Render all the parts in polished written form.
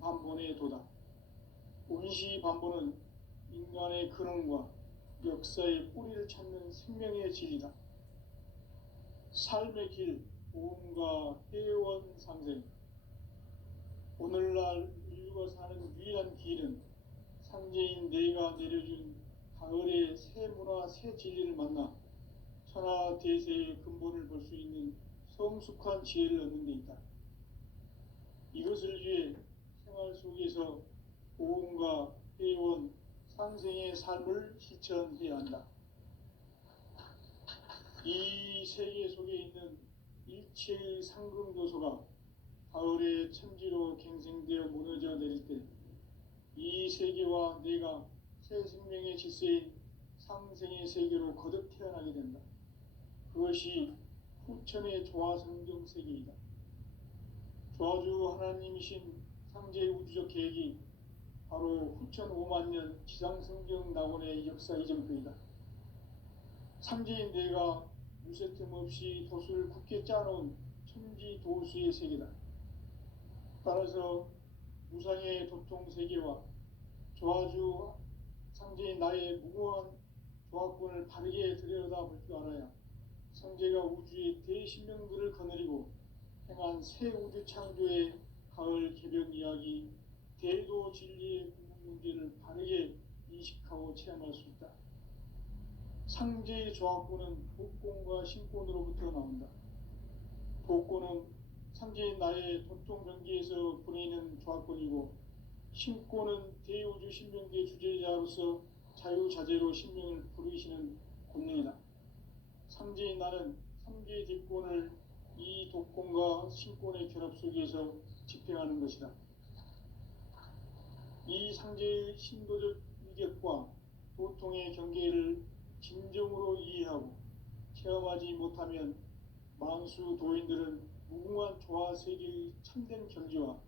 반본에 도다. 운시 반본은 인간의 근원과 역사의 뿌리를 찾는 생명의 진리다. 삶의 길, 보험과 회원 상생. 오늘날 인류가 사는 유일한 길은 상제인 내가 내려준 가을의 새 문화, 새 진리를 만나 천하 대세의 근본을 볼 수 있는 성숙한 지혜를 얻는 데 있다. 이것을 위해 생활 속에서 보험과 회원, 상생의 삶을 실천해야 한다. 이 세계 속에 있는 일체의 상금도소가 가을의 천지로 갱생되어 무너져 내릴 때 이 세계와 내가 새 생명의 질서인 상생의 세계로 거듭 태어나게 된다. 그것이 후천의 조화성경 세계이다. 조화주 하나님이신 상제의 우주적 계획이 바로 후천 5만 년 지상성경 낙원의 역사 이전부이다. 상제인 내가 무쇠 틈 없이 도수를 굳게 짜놓은 천지 도수의 세계다. 따라서 무상의 도통 세계와 조화주 상제인 나의 무궁한 조화권을 바르게 들여다볼 줄 알아야 상제가 우주의 대신명들을 거느리고 행한 새 우주 창조의 가을 개벽 이야기, 대도 진리의 궁극 문제를 바르게 인식하고 체험할 수 있다. 상제의 조화권은 복권과 신권으로부터 나온다. 복권은 상제인 나의 도통 경계에서 보내는 조화권이고, 신권은 대우주 신명계의 주제자로서 자유자재로 신명을 부르시는 권능이다. 상제인 나는 3개의 뒷권을 이 독권과 신권의 결합 속에서 집행하는 것이다. 이 상제의 신도적 위격과 도통의 경계를 진정으로 이해하고 체험하지 못하면 만수 도인들은 무궁한 조화 세계의 참된 경지와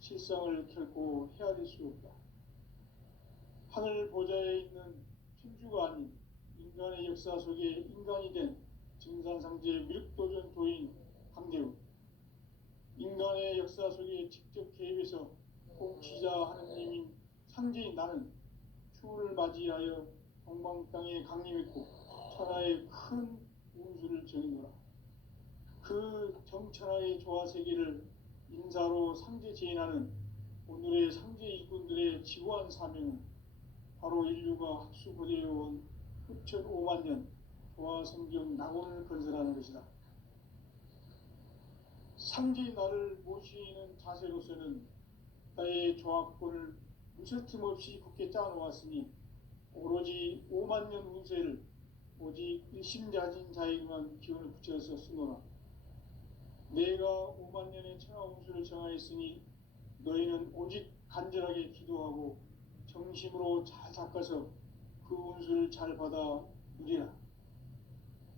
실상을 결코 헤아릴 수 없다. 하늘 보좌에 있는 천주가 아닌 인간의 역사 속에 인간이 된 증산상제의 미륵도전 도인 강대우, 인간의 역사 속에 직접 개입해서 공치자 하느님인 상제인 나는 추운을 맞이하여 동방 땅에 강림했고 천하의 큰 운수를 정의노라. 그 정천하의 조화세계를 인사로 상제 제인하는 오늘의 상제 일꾼들의 지구한 사명은 바로 인류가 학수고대해온 후천 5만 년 조화성경 낙원을 건설하는 것이다. 상제의 나를 모시는 자세로서는 나의 조화권을 무쇠틈 없이 굳게 짜놓았으니 오로지 5만 년 운세를 오직 일심자진 자에게만 기운을 붙여서 쓰노라. 내가 5만 년의 천하 운수를 정하였으니 너희는 오직 간절하게 기도하고 정심으로 잘 닦아서 그 운수를 잘 받아 누리라.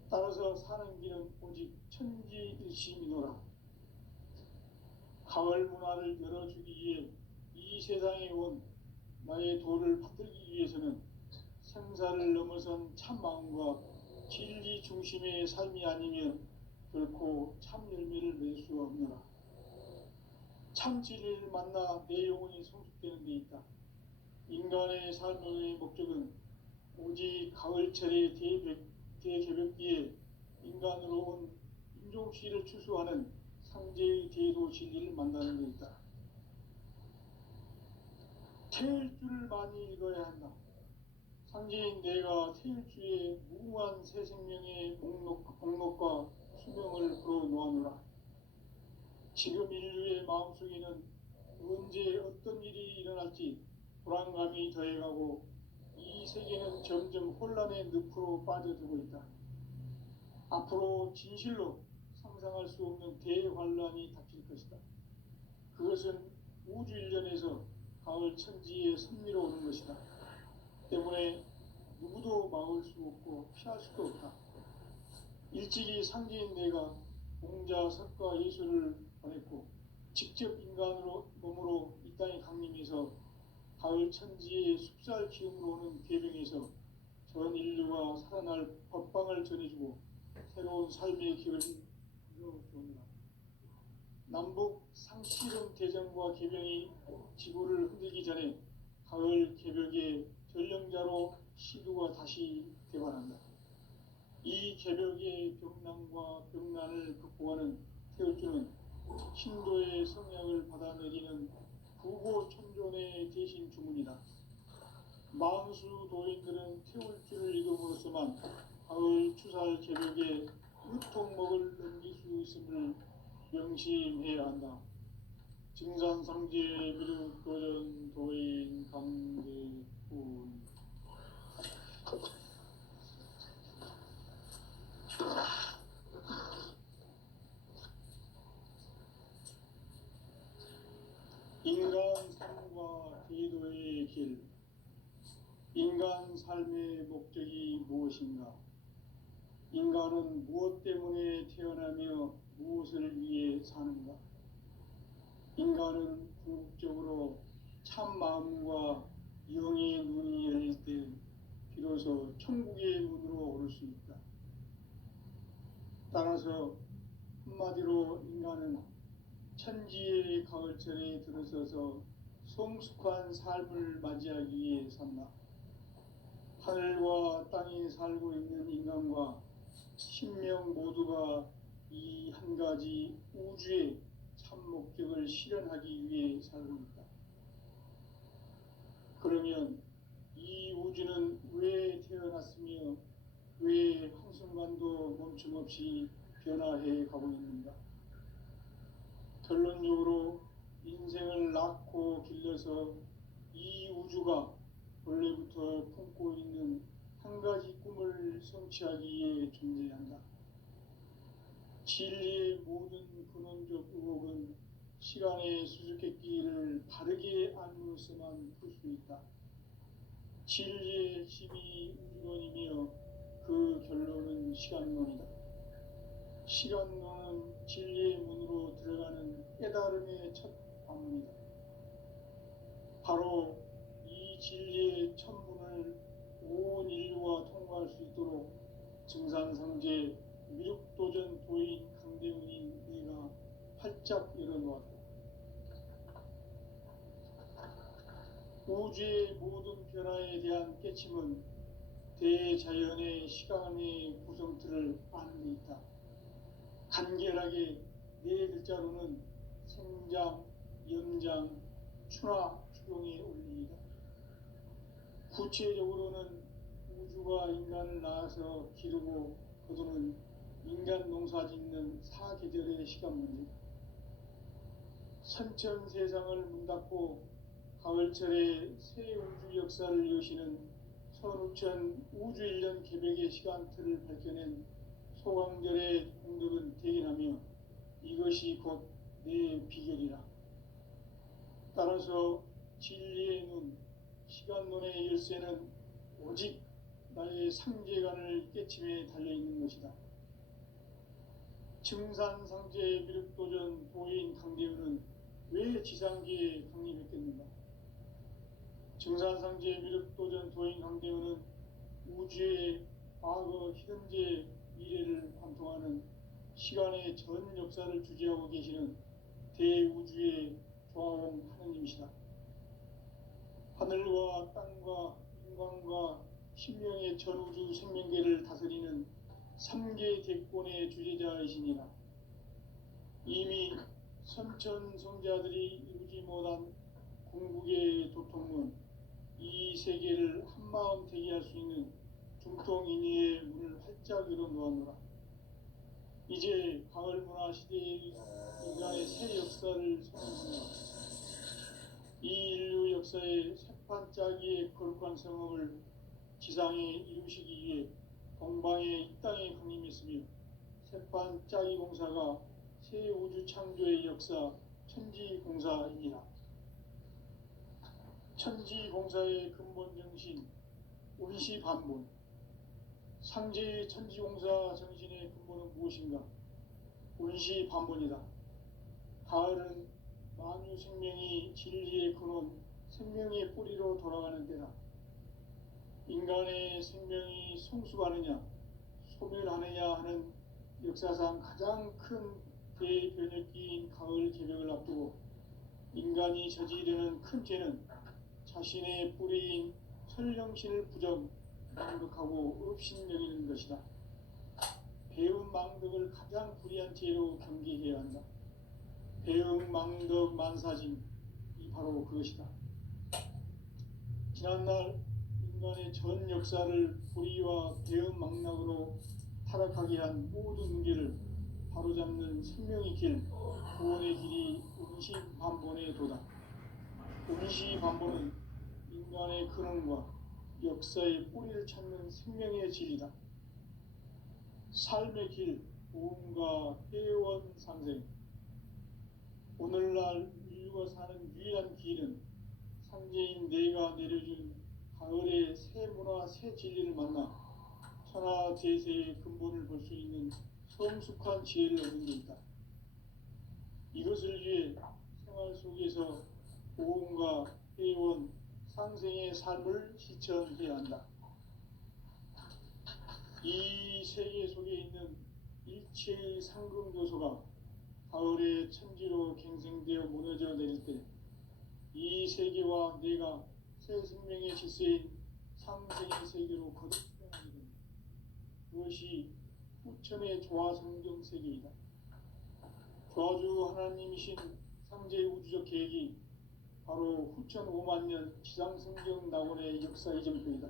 따라서 사는 길은 오직 천지일심이노라. 가을 문화를 열어주기 위해 이 세상에 온 나의 도를 받들기 위해서는 생사를 넘어선 참 마음과 진리 중심의 삶이 아니면 결코 참 열매를 낼 수 없노라. 참 진리를 만나 내 영혼이 성숙되는 데 있다. 인간의 삶의 목적은 오직 가을철의 대개벽기에 인간으로 온 인종시를 추수하는 상제의 대도 진리를 만나는 데 있다. 태일주를 많이 읽어야 한다. 상제인 내가 태일주의 무궁한 새 생명의 목록과 수명을 불어놓아노라. 지금 인류의 마음속에는 언제 어떤 일이 일어날지 불안감이 더해가고 이 세계는 점점 혼란의 늪으로 빠져들고 있다. 앞으로 진실로 상상할 수 없는 대환란이 닥칠 것이다. 그것은 우주 일련에서 가을 천지의 섭리로 오는 것이다. 때문에 누구도 막을 수 없고 피할 수도 없다. 일찍이 상제인 내가 공자, 석가, 예수를 보냈고 직접 인간으로 몸으로 이 땅에 강림해서 가을 천지의 숲살 기운으로 오는 괴병에서 전 인류가 살아날 법방을 전해주고 새로운 삶의 길을 열어주옵니다. 남북 상치령 대전과 개병이 지구를 흔들기 전에 가을 개벽의 전령자로 시두가 다시 대발한다. 이 개벽의 병난과 병난을 극복하는 태울주는 신도의 성약을 받아내리는 부고천존의 대신 주문이다. 만수 도인들은 태울주를 읽음으로써만 가을 추살 개벽에 유통목을 넘길 수 있음을 명심해야 한다. 증산상제 미륵도전 도인 강대군. 인간 삶과 기도의 길. 인간 삶의 목적이 무엇인가? 인간은 무엇 때문에 태어나며 무엇을 위해 사는가? 인간은 궁극적으로 참 마음과 영의 눈이 열릴 때 비로소 천국의 문으로 오를 수 있다. 따라서 한마디로 인간은 천지의 가을철에 들어서서 성숙한 삶을 맞이하기 위해 산다. 하늘과 땅에 살고 있는 인간과 신명 모두가 이 한 가지 우주의 참 목적을 실현하기 위해 살고 있다. 그러면 이 우주는 왜 태어났으며 왜 한순간도 멈춤없이 변화해 가고 있는가? 결론적으로 인생을 낳고 길러서 이 우주가 원래부터 품고 있는 한 가지 꿈을 성취하기 위해 존재한다. 진리의 모든 근원적 의혹은 시간의 수수께끼를 바르게 알므로서만 풀 수 있다. 진리의 핵심이 우주론이며 그 결론은 시간론이다. 시간론은 진리의 문으로 들어가는 깨달음의 첫 관문이다. 바로 이 진리의 첫 문을 온 인류가 통과할 수 있도록 증산상제 미륵도전 도인 강대훈인 내가 활짝 열어놓았다. 우주의 모든 변화에 대한 깨침은 대자연의 시간의 구성틀을 아는 데 있다. 간결하게 네 글자로는 생장, 연장, 추나 추동의 원리이다. 구체적으로는 우주가 인간을 낳아서 기르고 거두는 인간 농사 짓는 사계절의 시간 문제. 선천 세상을 문 닫고 가을철에 새 우주 역사를 여시는 선우천 우주 1년 개벽의 시간틀을 밝혀낸 소강절의 공덕은 대견하며 이것이 곧 내 비결이라. 따라서 진리의 눈, 시간론의 열쇠는 오직 나의 상계관을 깨침에 달려있는 것이다. 증산상제 미륵도전 도인 강대훈은 왜 지상계에 강림했겠는가? 증산상제 미륵도전 도인 강대훈은 우주의 과거, 현재, 미래를 관통하는 시간의 전 역사를 주재하고 계시는 대우주의 조화원 하느님이시다. 하늘과 땅과 인간과 신명의 전우주 생명계를 다스리는 3계 대권의 주재자이시니라. 이미 선천 성자들이 이루지 못한 궁극의 도통문, 이 세계를 한마음 되게 할 수 있는 중통인의의 문을 활짝 열어놓았노라. 이제 가을 문화 시대의 인간의 새 역사를 선언합니다. 이 인류 역사의 새판짜기의 거룩한 성업을 지상에 이루시기 위해 동방의 이 땅에 강림했으며 새판짜기 공사가 새 우주 창조의 역사 천지공사이니라. 천지공사의 근본 정신 운시반본. 상제의 천지공사 정신의 근본은 무엇인가? 운시반본이다. 가을은 만유 생명이 진리의 근원, 생명의 뿌리로 돌아가는 때다. 인간의 생명이 성숙하느냐, 소멸하느냐 하는 역사상 가장 큰 대변혁기인 가을 개벽을 앞두고 인간이 저지르는 큰 죄는 자신의 뿌리인 설령신을 부정망덕하고 업신여기는 것이다. 배움 망덕을 가장 불의한 죄로 경계해야 한다. 배움 망덕 만사짐이 바로 그것이다. 지난날 인간의 전 역사를 불의와 배움 망락으로 타락하게 한 모든 문제를 바로잡는 생명의 길, 구원의 길이 운시반본의 도다. 운시반본은 인간의 근원과 역사의 뿌리를 찾는 생명의 진리다. 삶의 길, 보험과 회원 상생. 오늘날 인류가 사는 유일한 길은 상제인 내가 내려준 가을의 새 문화, 새 진리를 만나 천하 제세의 근본을 볼 수 있는 성숙한 지혜를 얻는 데 있다. 이것을 위해 생활 속에서 보험과 회원, 상생의 삶을 실천해야 한다. 이 세계 속에 있는 일체의 상금 요소가 가을의 천지로 갱생되어 무너져 내릴 때 이 세계와 내가 새 생명의 질서인 상생의 세계로 거듭나게 된다. 그것이 후천의 조화성경 세계이다. 조화주 하나님이신 상제의 우주적 계획이 바로 후천 5만 년 지상성경 낙원의 역사 이전표이다.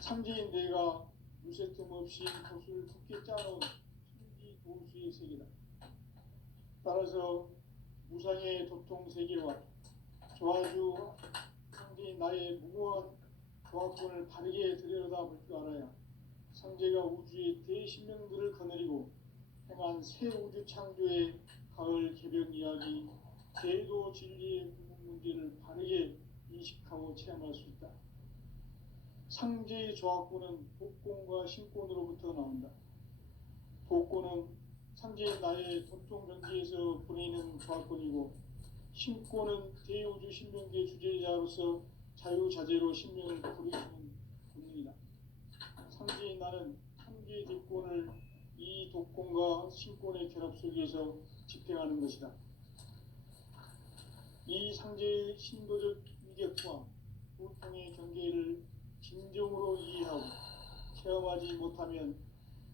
상제인 내가 무쇠 틈 없이 돛을 굳게 짜놓은 천지 도수의 세계다. 따라서 무상의 도통 세계와 조화주 상제인 나의 무모한 조합권을 바르게 들여다볼 줄 알아야 상제가 우주의 대신명들을 거느리고 행한 새 우주 창조의 가을 개벽 이야기, 제도 진리의 구분 문제를 바르게 인식하고 체험할 수 있다. 상제의 조합권은 복권과 신권으로부터 나온다. 복권은 상제의 나의 도통 경지에서 보내는 조합권이고, 신권은 대우주 신명계 주제자로서 자유자재로 신명을 부르시는 본능이다. 상제의 나는 상제의 대권을 이 독권과 신권의 결합 속에서 집행하는 것이다. 이 상제의 신도적 위격과 고통의 경계를 진정으로 이해하고 체험하지 못하면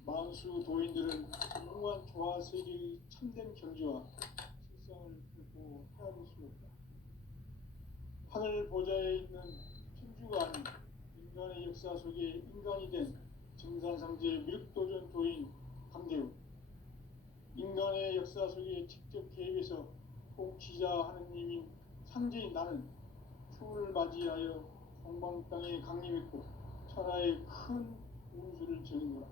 만수 도인들은 무궁한 조화 세계의 참된 경지와 실상을 결코 헤아릴 수 없다. 하늘 보좌에 있는 천주가 아닌 인간의 역사 속에 인간이 된 정산상제의 밀도전 도인 강대우, 인간의 역사 속에 직접 개입해서 통치자 하느님인 상제인 나는 추운을 맞이하여 동방 땅에 강림했고 천하의 큰 운수를 전인노라.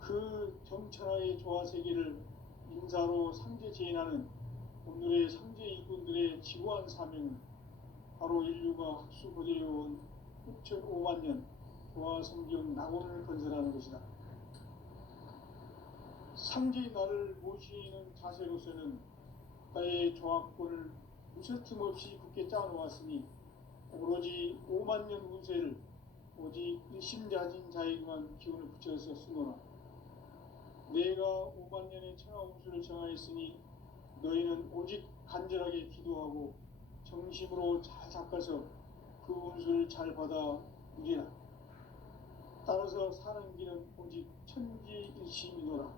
그 정천하의 조화 세계를 인사로 상제 제인하는 오늘의 상제 일꾼들의 지고한 사명은 바로 인류가 학수고대해온 6,5만 년 조화 성경 낙원을 건설하는 것이다. 상제의 나를 모시는 자세로서는 나의 조합권을 무쇠틈 없이 굳게 짜놓았으니 오로지 5만 년 운세를 오직 일심자진 자에게만 기운을 붙여서 쓰노라. 내가 5만 년의 천하 운수를 정하였으니 너희는 오직 간절하게 기도하고 정심으로 잘 닦아서 그 운수를 잘 받아 누리라. 따라서 사는 길은 오직 천지일심이노라.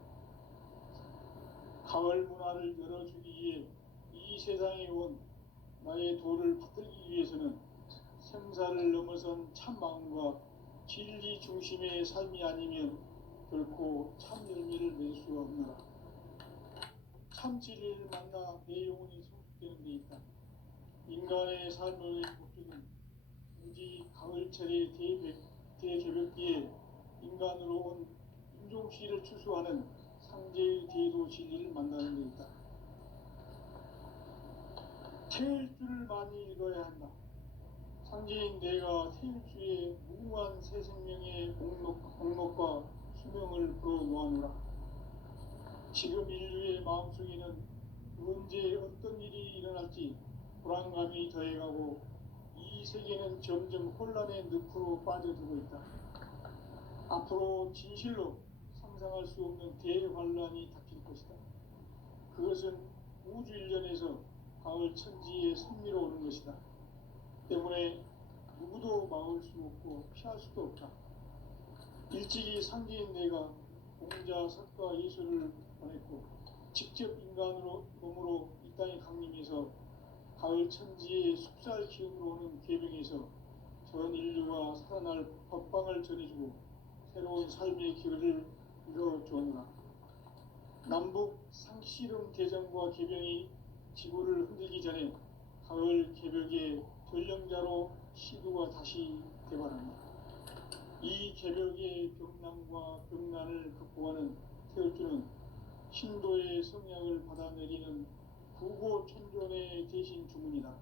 가을 문화를 열어주기 위해 이 세상에 온 나의 도를 붙들기 위해서는 생사를 넘어선 참 마음과 진리 중심의 삶이 아니면 결코 참 열매를 낼 수 없노라. 참 진리를 만나 내 영혼이 성숙되는 데 있다. 인간의 삶의 목적은 오직 가을철의 대개벽기에 인간으로 온 인종시를 추수하는 상제의 대도 진리를 만나는 데 있다. 태일 줄을 많이 읽어야 한다. 상제인 내가 태일주의 무궁한 새 생명의 목록과 수명을 풀어놓아노라. 지금 인류의 마음속에는 언제 어떤 일이 일어날지 불안감이 더해가고 이 세계는 점점 혼란의 늪으로 빠져들고 있다. 앞으로 진실로 상상할 수 없는 대환란이 닥칠 것이다. 그것은 우주 일련에서 가을 천지의 섭리로 오는 것이다. 때문에 누구도 막을 수 없고 피할 수도 없다. 일찍이 상제인 내가 공자, 석가, 예수를 보냈고 직접 인간으로 몸으로 이 땅에 강림해서 가을 천지의 숲살 기운으로 오는 계명에서 전 인류가 살아날 법방을 전해주고 새로운 삶의 기회를 이뤄주었노라. 남북 상씨름 대전과 개병이 지구를 흔들기 전에 가을 개벽의 전령자로 시두가 다시 개발한다. 이 개벽의 병남과 병난을 극복하는 태울주는 신도의 성약을 받아내리는 부고천존의 대신 주문이다.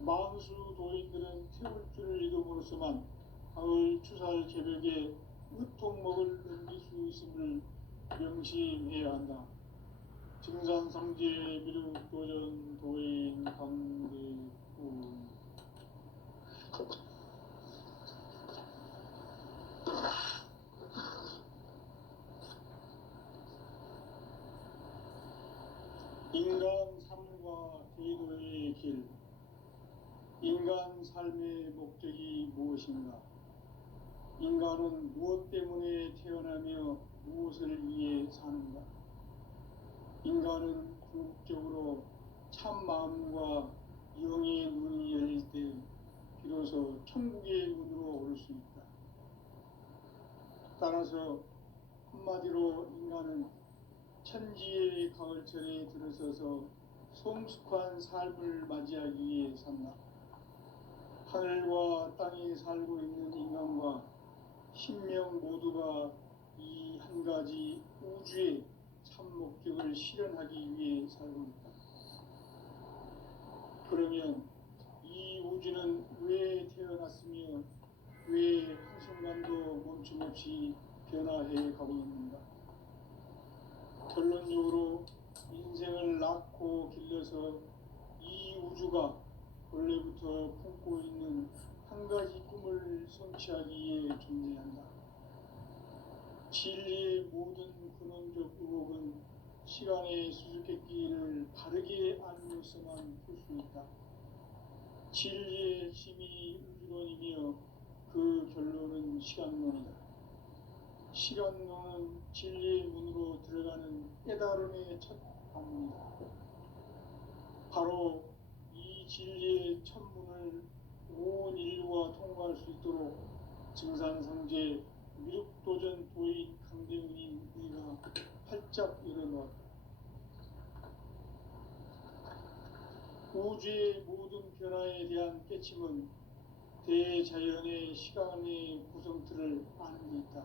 만수 도인들은 태울주를 이름으로서만 가을 추살 개벽에 으통먹을 넘길 수 있음을 명심해야 한다. 증산상제 미륵도전 도인 강대군. 인간 삶과 대도의 길. 인간 삶의 목적이 무엇인가? 인간은 무엇 때문에 태어나며 무엇을 위해 사는가? 인간은 궁극적으로 참 마음과 영의 눈이 열릴 때 비로소 천국의 문으로 오를 수 있다. 따라서 한마디로 인간은 천지의 가을철에 들어서서 성숙한 삶을 맞이하기 위해 산다. 하늘과 땅에 살고 있는 인간과 신명 모두가 이 한 가지 우주의 참 목적을 실현하기 위해 살고 있다. 그러면 이 우주는 왜 태어났으며 왜 한순간도 멈춤없이 변화해 가고 있는가? 결론적으로 인생을 낳고 길러서 이 우주가 원래부터 품고 있는 한 가지 꿈을 성취하기 위해 존재한다. 진리의 모든 근원적 의혹은 시간의 수수께끼를 바르게 알면서만 풀 수 있다. 진리의 핵심이 우주론이며 그 결론은 시간론이다. 시간론은 진리의 문으로 들어가는 깨달음의 첫 방문이다. 바로 이 진리의 첫 문을 온 인류가 통과할 수 있도록 증산상제 미륵도전 도인 강대훈인 네가 활짝 열어놓았다. 우주의 모든 변화에 대한 깨침은 대자연의 시간의 구성틀을 아는 데 있다.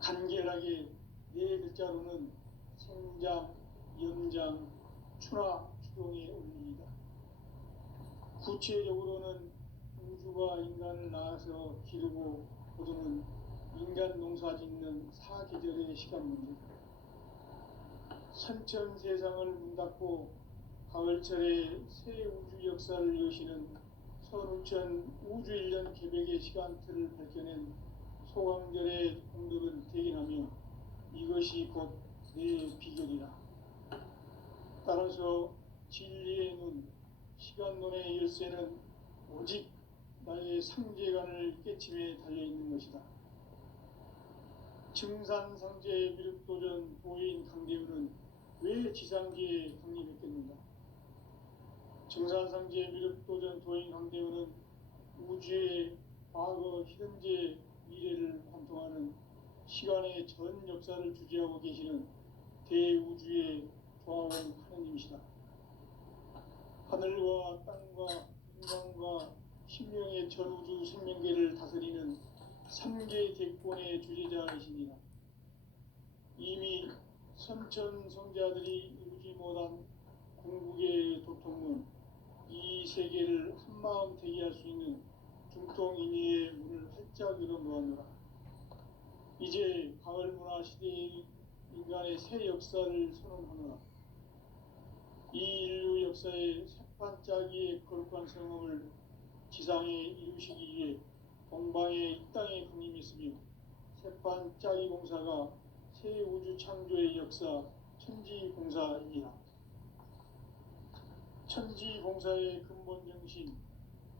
간결하게 네 글자로는 생장, 연장, 추나 추동의 원리이다. 구체적으로는 우주가 인간을 낳아서 기르고 거두는 인간 농사 짓는 사계절의 시간 문제다. 선천 세상을 문 닫고 가을철에 새 우주 역사를 여시는 선우천 우주 일년 개벽의 시간틀을 밝혀낸 소강절의 공덕은 대견하며 이것이 곧 내 비결이라. 따라서 진리의 눈, 시간론의 열쇠는 오직 나의 상제관을 깨침에 달려있는 것이다. 증산상제 미륵도전 도인 강대훈은 왜 지상계에 강림했겠는가? 증산상제 미륵도전 도인 강대훈은 우주의 과거, 현재, 미래를 관통하는 시간의 전 역사를 주재하고 계시는 대우주의 조화원 하느님이시다. 하늘과 땅과 인간과 신명의 전우주 생명계를 다스리는 3개 객권의 주제자이시니라. 이미 선천 성자들이 이루지 못한 궁극의 도통문, 이 세계를 한마음 되게 할 수 있는 중통인의의 문을 활짝 열어놓았노라. 이제 가을 문화 시대의 인간의 새 역사를 선언하노라. 이 인류 역사의 새판짜기의 거룩한 성험을 지상에 이루시기 위해 동방에 이 땅에 강림했으며 새판짜기 공사가 새 우주 창조의 역사 천지봉사이니라. 천지봉사의 근본 정신,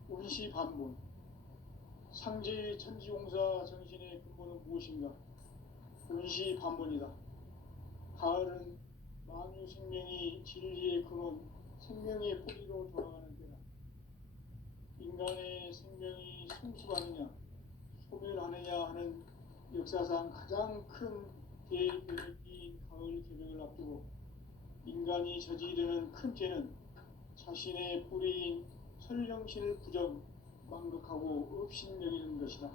운시반본. 상제의 천지봉사 정신의 근본은 무엇인가? 운시반본이다. 가을은 만유 생명이 진리의 근원, 생명의 뿌리로 돌아가는 때다. 인간의 생명이 성숙하느냐, 소멸하느냐 하는 역사상 가장 큰 대개혁이 가을 개벽을 앞두고 인간이 저지르는 큰 죄는 자신의 뿌리인 설령신을 부정, 망극하고 업신여기는 것이다.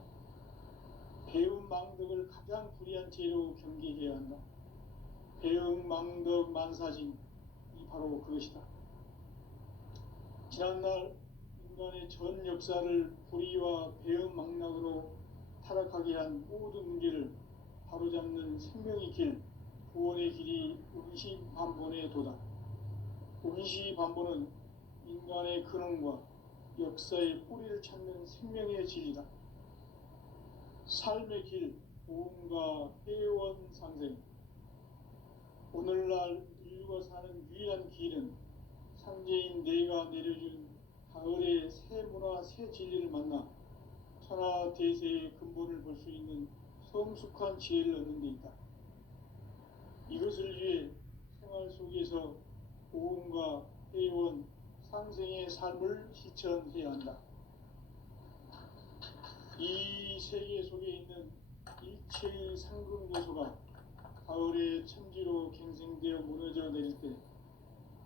배움 망덕을 가장 불의한 죄로 경계해야 한다. 배움 망덕 만사진이 바로 그것이다. 지난날 인간의 전 역사를 불의와 배움 망락으로 타락하게 한 모든 문제를 바로잡는 생명의 길, 구원의 길이 운시반본의 도다. 운시반본은 인간의 근원과 역사의 뿌리를 찾는 생명의 진리다. 삶의 길, 보험과 회원 상생. 오늘날 인류가 사는 유일한 길은 상제인 내가 내려준 가을의 새 문화, 새 진리를 만나 천하 대세의 근본을 볼 수 있는 성숙한 지혜를 얻는 데 있다. 이것을 위해 생활 속에서 보험과 회원, 상생의 삶을 실천해야 한다. 이 세계 속에 있는 일체의 상급 요소가 가을의 천지로 갱생되어 무너져 내릴 때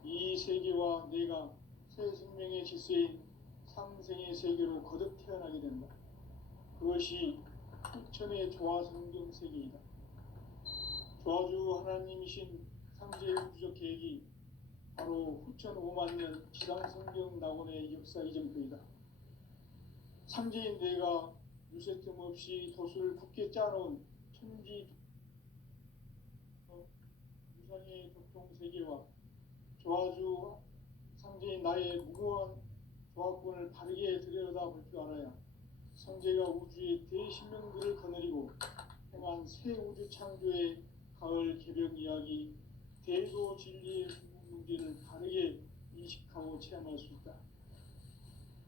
이 세계와 내가 새 생명의 질서인 상생의 세계로 거듭 태어나게 된다. 그것이 후천의 조화성경 세계이다. 조화주 하나님이신 상제의 우주적 계획이 바로 후천 5만 년 지상성경 낙원의 역사 이전표이다. 상제인 내가 유세 틈 없이 돛을 굳게 짜놓은 천지 유상의 교통 세계와 조화주 상제인 나의 무고한 조화권을 바르게 들여다볼 줄 알아야 상제가 우주의 대신명들을 거느리고 행한 새 우주 창조의 가을 개벽 이야기, 대도 진리의 문제를 바르게 인식하고 체험할 수 있다.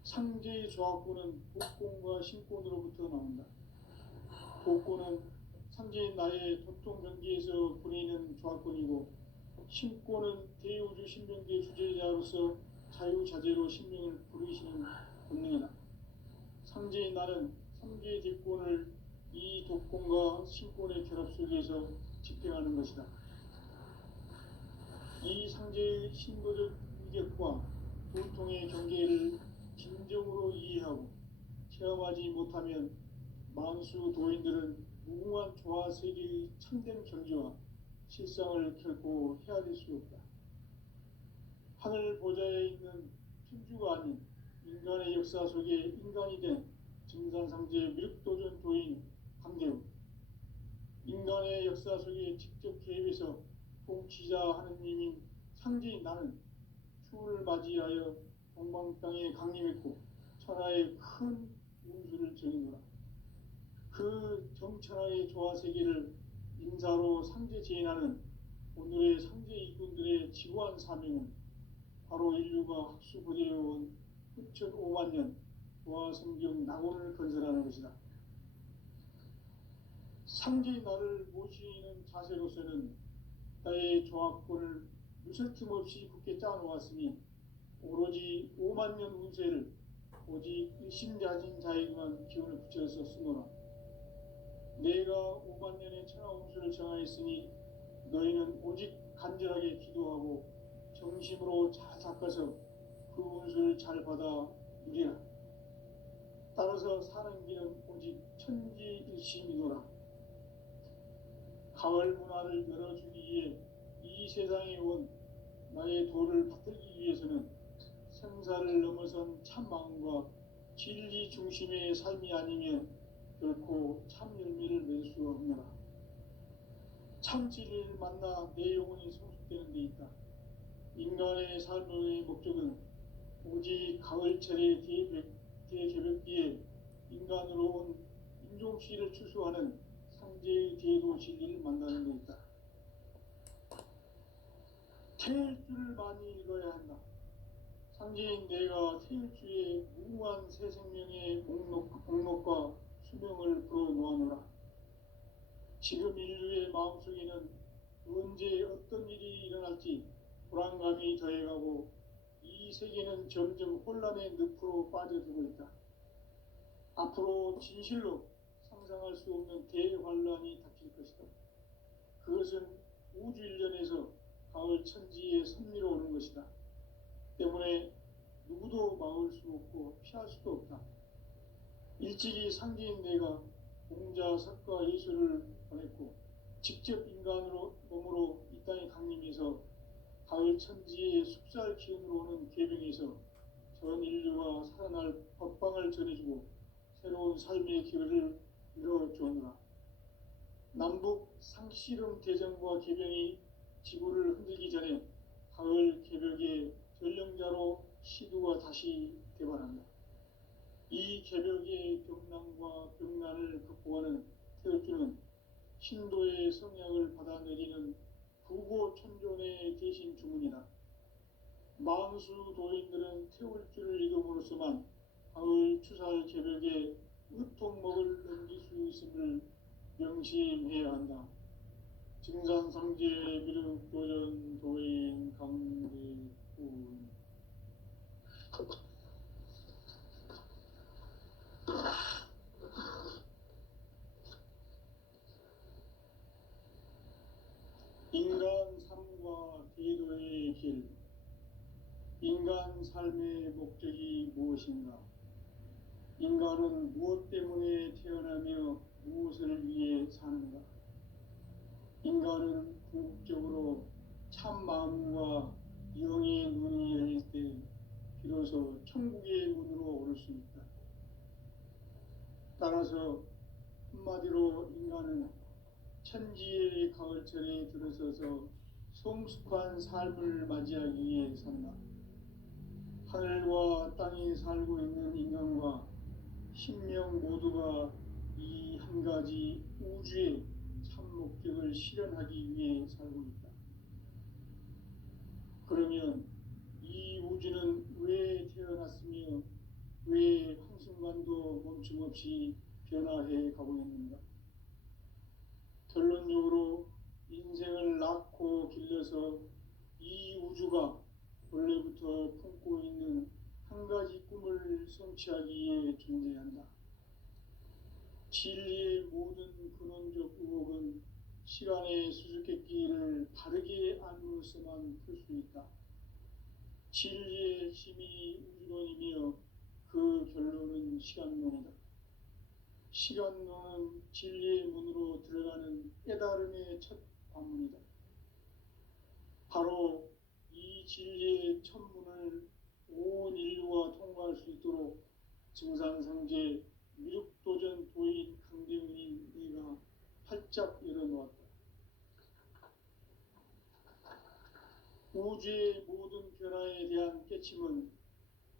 상제의 조화권은 복권과 신권으로부터 나온다. 복권은 상제인 나의 도통 경계에서 부리는 조화권이고, 신권은 대우주 신명계 주제자로서 자유자재로 신명을 부르시는 본능이다. 상제인 나는 상제의 대권을 이 독권과 신권의 결합 속에서 집행하는 것이다. 이 상제의 신도적 위격과 도통의 경계를 진정으로 이해하고 체험하지 못하면 만수 도인들은 무궁한 조화 세계의 참된 경지와 실상을 결코 헤아릴 수 없다. 하늘 보좌에 있는 천주가 아닌 인간의 역사 속에 인간이 된 증산상제 미륵도전 도인 강대우, 인간의 역사 속에 직접 개입해서 통치자 하느님인 상제인 나는 추운을 맞이하여 동방 땅에 강림했고 천하의 큰 운수를 정인노라. 그 정천하의 조화 세계를 인사로 상제 제인하는 오늘의 상제 이군들의 지구한 사명은 바로 인류가 학수부대해온 후천 5만 년 조화 성경 낙원을 건설하는 것이다. 상제의 나를 모시는 자세로서는 나의 조화권을 무설틈 없이 굳게 짜놓았으니 오로지 5만 년 운세를 오직 일심자진 자에게만 기운을 붙여서 쓰노라. 내가 5만 년의 천하 운수를 정하였으니 너희는 오직 간절하게 기도하고 정심으로 잘 닦아서 그 운수를 잘 받아 누리라. 따라서 사는 길은 오직 천지일심이노라. 가을 문화를 열어주기 위해 이 세상에 온 나의 도를 받들기 위해서는 생사를 넘어선 참 마음과 진리 중심의 삶이 아니면 결코 참 열매를 맺을 수 없노라. 참 진리를 만나 내 영혼이 성숙되는 데 있다. 인간의 삶의 목적은 오직 가을철의 대개벽기에 인간으로 온 인종씨를 추수하는 상제의 대도 진리를 만나는 데 있다. 태일주를 많이 읽어야 한다. 상제인 내가 태일주의 무한 새 생명의 목록과 수명을 불어놓아노라. 지금 인류의 마음속에는 언제 어떤 일이 일어날지 불안감이 더해가고 이 세계는 점점 혼란의 늪으로 빠져들고 있다. 앞으로 진실로 상상할 수 없는 대환란이 닥칠 것이다. 그것은 우주 일련에서 가을 천지의 섭리로 오는 것이다. 때문에 누구도 막을 수 없고 피할 수도 없다. 일찍이 상제인 내가 공자, 석가, 예수를 보냈고 직접 인간으로 몸으로 이 땅에 강림해서 가을 천지의 숲살 기운으로 오는 계병에서 전 인류가 살아날 법방을 전해주고 새로운 삶의 기회를 이뤄주었노라. 남북 상씨름 대전과 계병이 지구를 흔들기 전에 가을 개벽의 전령자로 시두가 다시 대발한다. 이 개벽의 병난과 병난을 극복하는 태울주는 신도의 성약을 받아내리는 부고천존의 대신 주문이다. 만수 도인들은 태울주를 읽음으로써만 가을 추살 개벽의 으통목을 넘길 수 있음을 명심해야 한다. 증산상제 미륵도전 도인 강대군. 인간 삶과 대도의 길. 인간 삶의 목적이 무엇인가? 인간은 무엇 때문에 태어나며 무엇을 위해 사는가? 인간은 궁극적으로 참 마음과 영의 눈이 열릴 때 비로소 천국의 문으로 오를 수 있다. 따라서 한마디로 인간은 천지의 가을철에 들어서서 성숙한 삶을 맞이하기 위해 산다. 하늘과 땅에 살고 있는 인간과 신명 모두가 이 한 가지 우주의 참 목적을 실현하기 위해 살고 있다. 그러면 이 우주는 왜 태어났으며 왜 한순간도 멈춤없이 변화해 가고 있는가? 결론적으로 인생을 낳고 길러서 이 우주가 원래부터 품고 있는 한 가지 꿈을 성취하기 위해 존재한다. 진리의 모든 근원적 의혹은 시간의 수수께끼를 바르게 알므로서만 풀 수 있다. 진리의 힘이 우주론이며 그 결론은 시간론이다. 시간론은 진리의 문으로 들어가는 깨달음의 첫 관문이다. 바로 이 진리의 첫 문을 온 인류가 통과할 수 있도록 증산상제 미륵도전 도인 강대훈인 내가 활짝 열어놓았다. 우주의 모든 변화에 대한 깨침은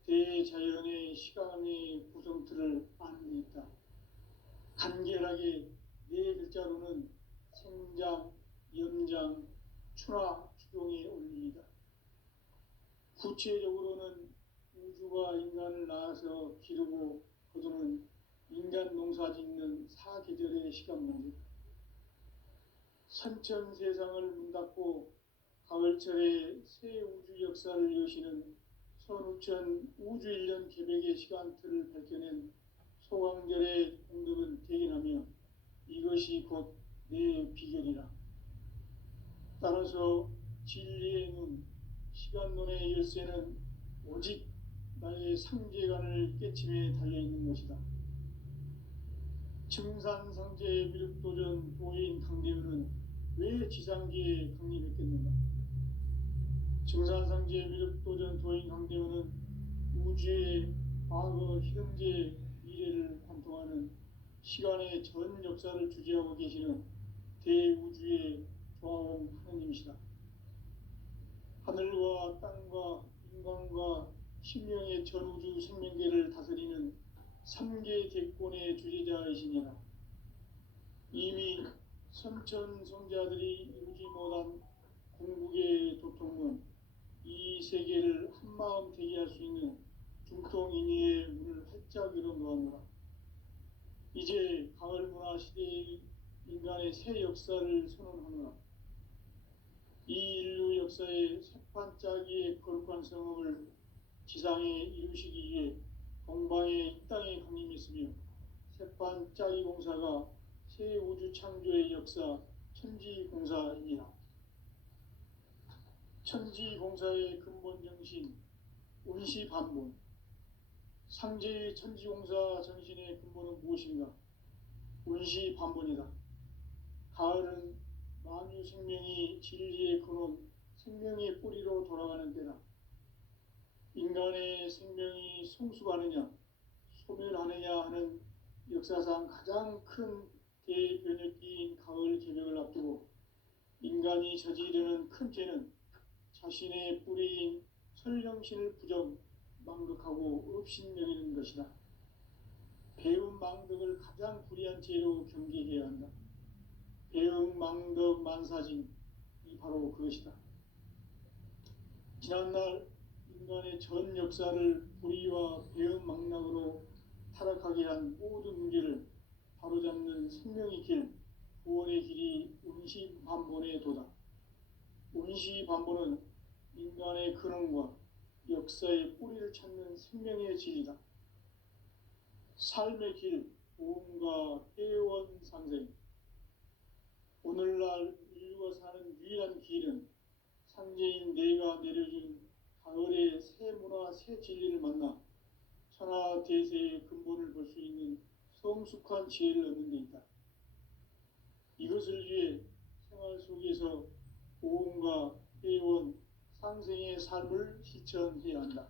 대자연의 시간의 구성틀을 아는 데 있다. 간결하게 네 글자로는 생장, 염장, 추나 추동의 원리이다. 구체적으로는 우주가 인간을 낳아서 기르고 거두는 인간 농사 짓는 사계절의 시간문이다. 선천세상을 문닫고 가을철에 새 우주 역사를 여시는 선우천 우주일년 개벽의 시간틀을 밝혀낸 소강절의 공덕은 대견하며 이것이 곧 내 비결이라. 따라서 진리의 눈, 시간론의 열쇠는 오직 나의 상제관을 깨침에 달려있는 것이다. 증산상제 미륵도전 도인 강대훈은 왜 지상계에 강림했겠는가? 증산상제 미륵도전 도인 강대훈은 우주의 과거, 현재, 미래를 관통하는 시간의 전 역사를 주재하고 계시는 대우주의 조화원 하느님이시다. 하늘과 땅과 인간과 신명의 전우주 생명계를 다스리는 3계 대권의 주재자이시니라. 이미 선천성자들이 이루지 못한 궁극의 도통은 이 세계를 한마음 되게 할 수 있는 중통인의의 문을 활짝 열어 놓았노라. 이제 가을 문화 시대의 인간의 새 역사를 선언하노라. 이 인류 역사의 새판짜기의 거룩한 성업을 지상에 이루시기 위해 동방의 이 땅에 강림했으며 새판짜기 공사가 새 우주 창조의 역사 천지공사이니라. 천지공사의 근본 정신 운시반본. 상제의 천지공사 정신의 근본은 무엇인가? 운시반본이다. 가을은 만유 생명이 진리의 근원, 생명의 뿌리로 돌아가는 때다. 인간의 생명이 성숙하느냐, 소멸하느냐 하는 역사상 가장 큰 대변혁기인 가을 개벽을 앞두고 인간이 저지르는 큰 죄는 자신의 뿌리인 설령신을 부정, 망극하고 업신여기는 것이다. 배움 망덕을 가장 불의한 죄로 경계해야 한다. 배움 망덕 만사징이 바로 그것이다. 지난날 인간의 전 역사를 불의와 배움 망락으로 타락하게 한 모든 문제를 바로잡는 생명의 길, 구원의 길이 운시반본의 도다. 운시반본은 인간의 근원과 역사의 뿌리를 찾는 생명의 진리다. 삶의 길, 보험과 회원상생. 오늘날 인류가 사는 유일한 길은 상제인 내가 내려준 가을의 새 문화, 새 진리를 만나 천하 대세의 근본을 볼 수 있는 성숙한 지혜를 얻는 데 있다. 이것을 위해 생활 속에서 보험과 회원, 상생의 삶을 실천해야 한다.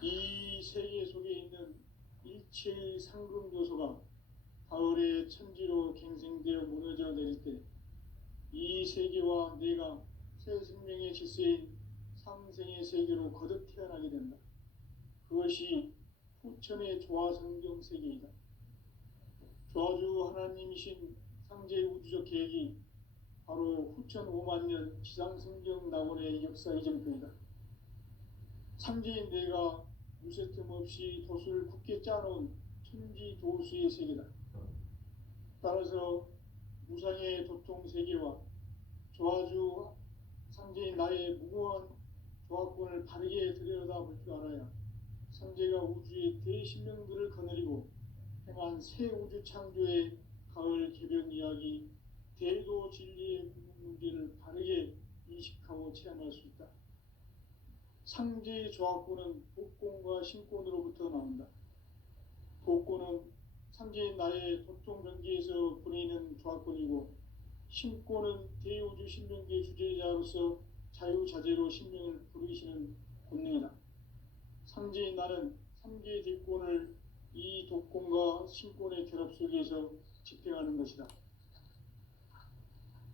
이 세계 속에 있는 일체의 상금 요소가 가을의 천지로 갱생되어 무너져 내릴 때 이 세계와 내가 새 생명의 질서인 상생의 세계로 거듭 태어나게 된다. 그것이 후천의 조화성경 세계이다. 조화주 하나님이신 상제 우주적 계획이 바로 후천 5만 년 지상성경 낙원의 역사 이정표이다. 상제인 내가 무쇠 틈 없이 도수를 굳게 짜놓은 천지 도수의 세계다. 따라서 무상의 도통 세계와 조화주 상제인 나의 무궁한 조화권을 바르게 들여다볼 줄 알아야 상제가 우주의 대신명들을 거느리고 행한 새 우주 창조의 가을 개변 이야기, 대도 진리의 문제를 바르게 인식하고 체험할 수 있다. 상제의 조화권은 복권과 신권으로부터 나온다. 복권은 상제인 나의 도통 경계에서 보내는 조화권이고, 신권은 대우주 신명계의 주제자로서 자유자재로 신명을 부르시는 권능이다. 상제인 나는 3개의 대권을 이 독권과 신권의 결합 속에서 집행하는 것이다.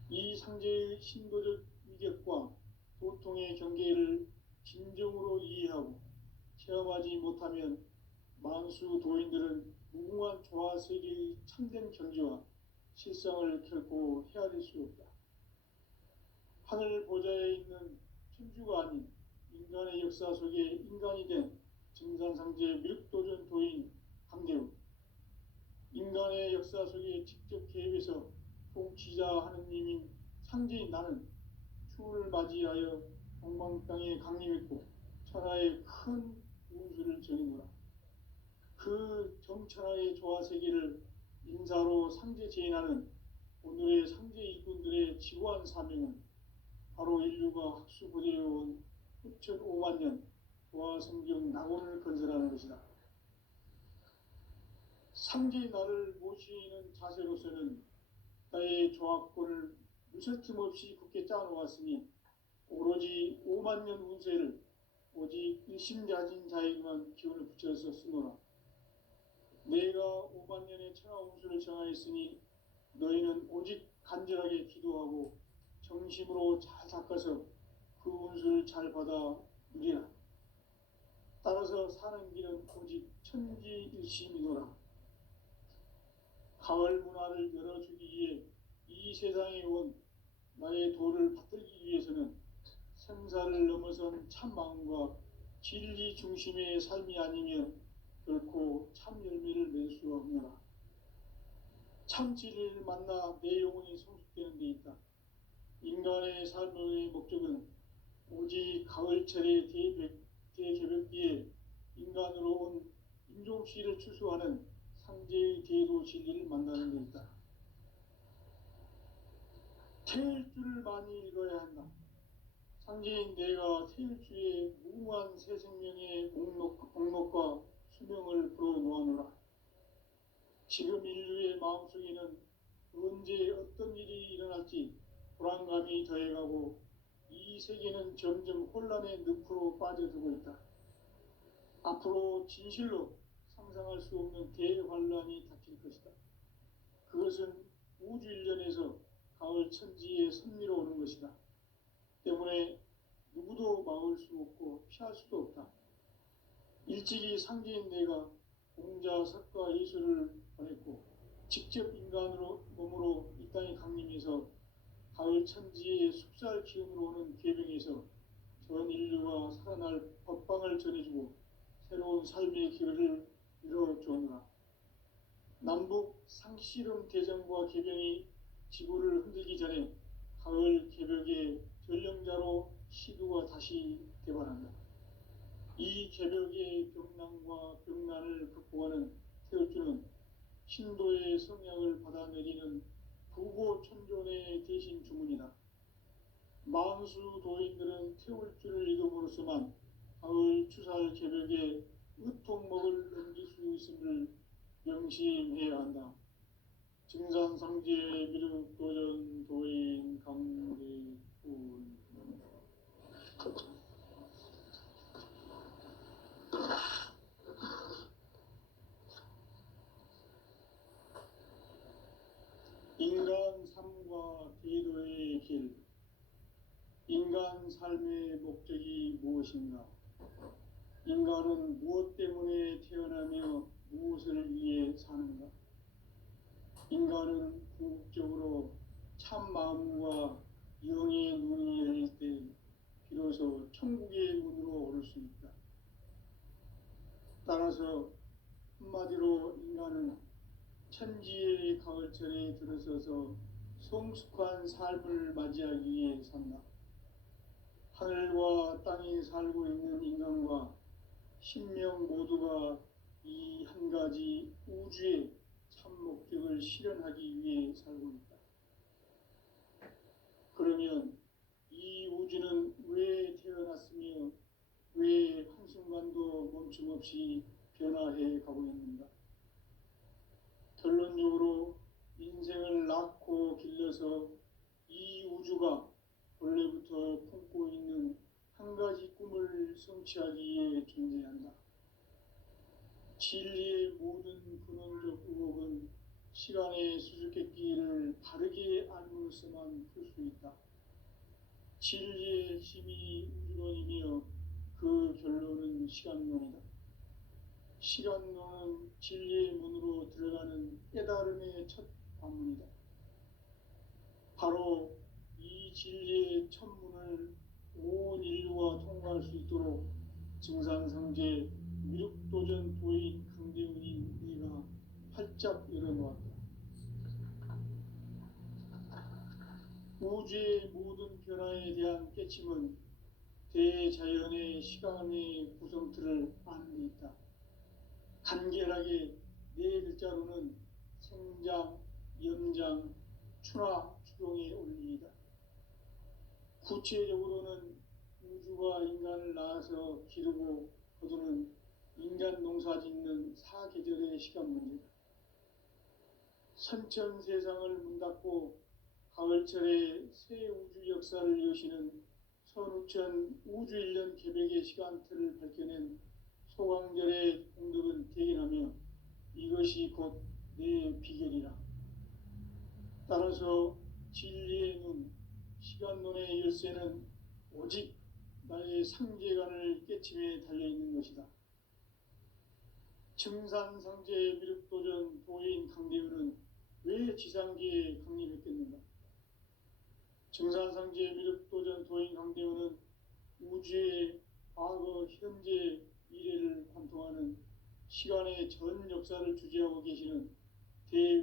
이 상제의 신도적 위격과 도통의 경계를 진정으로 이해하고 체험하지 못하면 만수 도인들은 무궁한 조화 세계의 참된 경지와 실상을 결코 헤아릴 수 없다. 하늘 보좌에 있는 천주가 아닌 인간의 역사 속에 인간이 된 증산상제 미륵도전 도인 강대우, 인간의 역사 속에 직접 개입해서 통치자 하느님인 상제인 나는 추운을 맞이하여 동방 땅에 강림했고 천하의 큰 운수를 정해노라. 그 정천하의 조화세계를 인사로 상제 제인하는 오늘의 상제 일꾼들의 지고한 사명은 바로 인류가 학수고대해온 후천 5만 년 조화성경 낙원을 건설하는 것이다. 상제의 나를 모시는 자세로서는 나의 조화권을 무쇠틈 없이 굳게 짜놓았으니 오로지 5만 년 운세를 오직 일심자진 자에게만 기운을 붙여서 쓰노라. 내가 5만 년의 천하 운수를 정하였으니 너희는 오직 간절하게 기도하고 정심으로 잘 닦아서 그 운수를 잘 받아 누리라. 따라서 사는 길은 오직 천지일심이노라. 가을 문화를 열어주기 위해 이 세상에 온 나의 도를 받들기 위해서는 생사를 넘어선 참 마음과 진리 중심의 삶이 아니면 결코 참 열매를 맺을 수 없노라. 참 진리를 만나 내 영혼이 성숙되는 데 있다. 인간의 삶의 목적은 오직 가을철의 대개벽기에 인간으로 온 인종씨를 추수하는 상제의 대도 진리를 만나는 데 있다. 태일주를 많이 읽어야 한다. 상제인 내가 태일주의 무궁한 새 생명의 목록과 수명을 불어놓아노라. 지금 인류의 마음속에는 언제 어떤 일이 일어날지 불안감이 더해가고 이 세계는 점점 혼란의 늪으로 빠져들고 있다. 앞으로 진실로 상상할 수 없는 대환란이 닥칠 것이다. 그것은 우주 일련에서 가을 천지의 섭리로 오는 것이다. 때문에 누구도 막을 수 없고 피할 수도 없다. 일찍이 상제인 내가 공자, 석가, 예수를 보냈고 직접 인간으로 몸으로 이 땅에 강림해서 가을 천지의 숙살 기운으로 오는 계병에서 전 인류가 살아날 법방을 전해주고 새로운 삶의 기회를 이뤄주었노라. 남북 상씨름 대전과 계병이 지구를 흔들기 전에 가을 개벽의 전령자로 시두가 다시 대발한다. 이 개벽의 병난과 병난을 극복하는 태울주는 신도의 성약을 받아내리는 부고천존의 대신 주문이다. 만수 도인들은 태울주를 읽음으로써만 가을 추살 개벽의 으통목을 넘길 수 있음을 명심해야 한다. 증산상제 미륵도전 도인 강대훈. 인간 삶과 대도의 길. 인간 삶의 목적이 무엇인가? 인간은 무엇 때문에 태어나며 무엇을 위해 사는가? 인간은 궁극적으로 참 마음과 영의 눈이 열릴 때 비로소 천국의 문으로 오를 수 있다. 따라서 한마디로 인간은 천지의 가을철에 들어서서 성숙한 삶을 맞이하기 위해 산다. 하늘과 땅에 살고 있는 인간과 신명 모두가 이 한 가지 우주의 참 목적을 실현하기 위해 살고 있다. 그러면 이 우주는 왜 태어났으며 왜 한순간도 멈춤없이 변화해 가고 있는가? 결론적으로 인생을 낳고 길러서 이 우주가 본래부터 품고 있는 한 가지 꿈을 성취하기 위해 존재한다. 진리의 모든 근원적 의혹은 시간의 수수께끼를 바르게 알므로써만 풀 수 있다. 진리의 힘이 우주론이며 그 결론은 시간론이다. 시간론은 진리의 문으로 들어가는 깨달음의 첫 관문이다. 바로 이 진리의 첫 문을 온 인류가 통과할 수 있도록 증산상제 미륵도전 도인 강대훈인 네가 활짝 열어놓았다. 우주의 모든 변화에 대한 깨침은 대자연의 시간의 구성틀을 아는 데 있다. 간결하게 네 글자로는 생장, 염장, 추나 추동의 원리이다. 구체적으로는 우주가 인간을 낳아서 기르고 거두는 인간 농사 짓는 사계절의 시간 문제다. 선천 세상을 문 닫고 가을철에 새 우주 역사를 여시는 선우천 우주일년 개벽의 시간틀을 밝혀낸 소강절의 공덕은 대견하며 이것이 곧 내 비결이라. 따라서 진리의 눈, 시간론의 열쇠는 오직 나의 상계관을 깨침에 달려있는 것이다. 증산상제 미륵도전 도인 강대훈은 왜 지상계에 강림했겠는가? 증산상제 미륵도전 도인 강대원은 우주의 과거, 현재, 미래를 관통하는 시간의 전 역사를 주재하고 계시는 대